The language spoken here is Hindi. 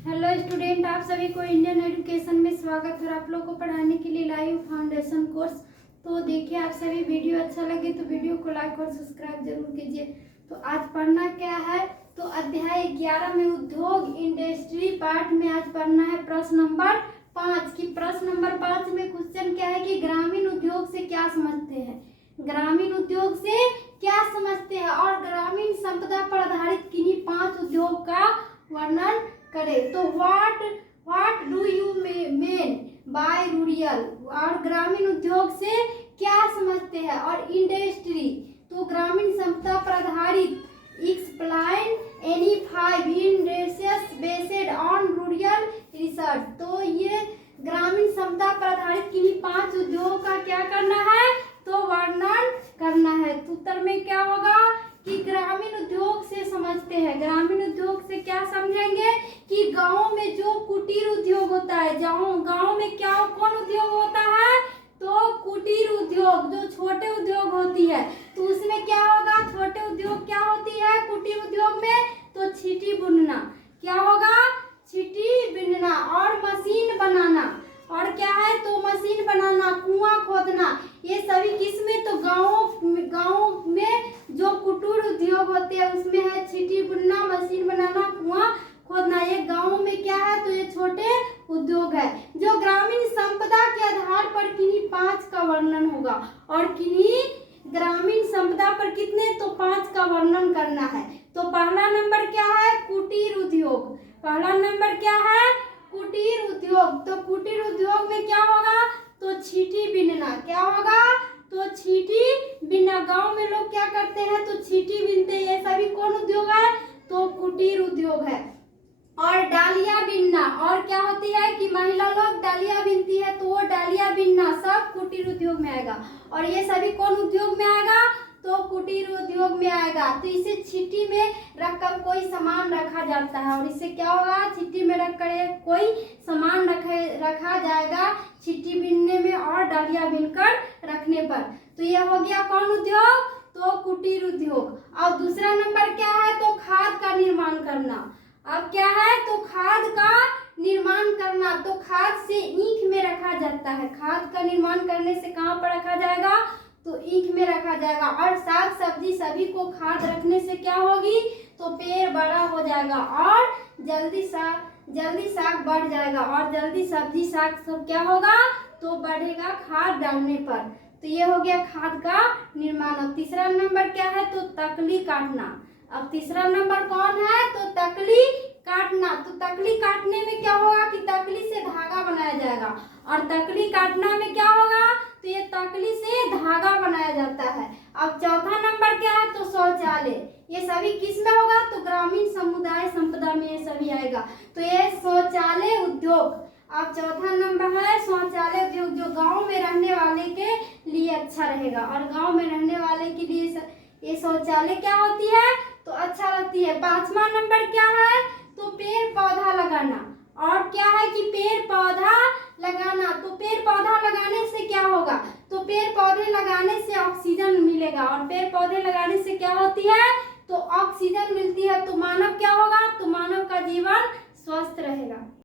हेलो स्टूडेंट, आप सभी को इंडियन एजुकेशन में स्वागत है। आप लोग को पढ़ाने के लिए लाइव फाउंडेशन कोर्स। तो देखिए, आप सभी वीडियो अच्छा लगे तो वीडियो को लाइक और सब्सक्राइब जरूर कीजिए। तो आज पढ़ना क्या है, तो अध्याय 11 में उद्योग इंडस्ट्री पार्ट में आज पढ़ना है प्रश्न नंबर 5 की। प्रश्न नंबर 5 में क्वेश्चन क्या है कि ग्रामीण उद्योग से क्या समझते हैं। ग्रामीण उद्योग से क्या समझते हैं और ग्रामीण संपदा पर आधारित किन्हीं 5 उद्योग का वर्णन करें। तो what do you mean by rural, और ग्रामीण उद्योग से क्या समझते हैं, और इंडस्ट्री तो ग्रामीण संपदा पर आधारित explain any 5 industries based on rural research. तो ये ग्रामीण संपदा पर आधारित किन्हीं 5 उद्योग का क्या करना है, तो वर्णन करना है। तो उत्तर में क्या होगा कि ग्रामीण उद्योग से समझते हैं। ग्रामीण उद्योग से क्या समझेंगे कि गांव में जो कुटीर उद्योग होता है, गांव में क्या कौन उद्योग होता है, तो कुटीर उद्योग, जो छोटे उद्योग होती है। तो उसमें क्या होगा, छोटे उद्योग क्या होती है कुटीर उद्योग में, तो छीटी बुनना, क्या होगा छीटी बुनना, और मशीन बनाना, और क्या है तो मशीन बनाना, कुआं खोदना, ये सभी किसमें, तो गाँव में जो कुटीर उद्योग होते हैं उसमें है छीटी बुनना, मशीन बनाना, कुआं खोदना। ये गाँव में क्या है, तो ये छोटे उद्योग है। जो ग्रामीण संपदा के आधार पर किन्हीं 5 का वर्णन होगा, और किन्हीं ग्रामीण संपदा पर कितने, तो 5 का वर्णन करना है। तो पहला नंबर क्या है, कुटीर उद्योग। पहला नंबर क्या है, कुटीर उद्योग। तो कुटीर उद्योग में क्या होगा, तो छीटी बिनना, क्या होगा, तो छीटी बिनना। गांव में लोग क्या करते हैं, तो छीटी बिनते हैं। ये सभी कौन उद्योग है, तो कुटीर उद्योग है। और डालिया बिनना, और क्या होती है कि महिला लोग डालिया बिनती है, तो वो डालिया बिनना सब कुटीर उद्योग में आएगा। और ये सभी कौन उद्योग में आएगा, तो कुटीर उद्योग में आएगा। तो इसे छीटी में रखकर कोई सामान रखा जाता है, और इससे क्या होगा, छीटी में रखकर कोई सामान रखा जाएगा छीटी बिनने में और डालिया बिनकर रखने पर। तो ये हो गया कौन उद्योग, तो कुटीर उद्योग। अब दूसरा नंबर क्या है, तो खाद का निर्माण करना। अब क्या है, तो खाद का निर्माण करना। तो खाद से ईख में रखा जाता है। खाद का निर्माण करने से कहाँ पर रखा जाएगा, तो ईख में रखा जाएगा। और साग सब्जी सभी को खाद रखने से क्या होगी, तो पेड़ बड़ा हो जाएगा, और जल्दी साग बढ़ जाएगा, और जल्दी सब्जी साग सब क्या होगा, तो बढ़ेगा खाद डालने पर। तो ये हो गया खाद का निर्माण। अब तीसरा नंबर क्या है, तो तकली काटना। अब तीसरा नंबर कौन है, तो तकली काटना। तो तकली काटने में क्या होगा कि तकली से धागा बनाया जाएगा, और तकली काटना में क्या होगा, तो ये तकली से धागा बनाया जाता है। अब चौथा नंबर क्या है, तो शौचालय। ये सभी किस में होगा, तो ग्रामीण समुदाय संपदा में ये सभी आएगा। तो ये शौचालय उद्योग। अब चौथा नंबर है शौचालय उद्योग, जो गांव में रहने वाले के लिए अच्छा रहेगा, और गांव में रहने वाले के लिए ये शौचालय क्या होती है, तो अच्छा रहती है। 5वां नंबर क्या है, तो पेड़ पौधा लगाना। और क्या है कि पेड़ पौधा लगाना। तो पेड़ पौधा लगाने से क्या होगा, तो पेड़ पौधे लगाने से ऑक्सीजन मिलेगा, और पेड़ पौधे लगाने से क्या होती है, तो ऑक्सीजन मिलती है। तो मानव क्या होगा, तो मानव का जीवन स्वस्थ रहेगा।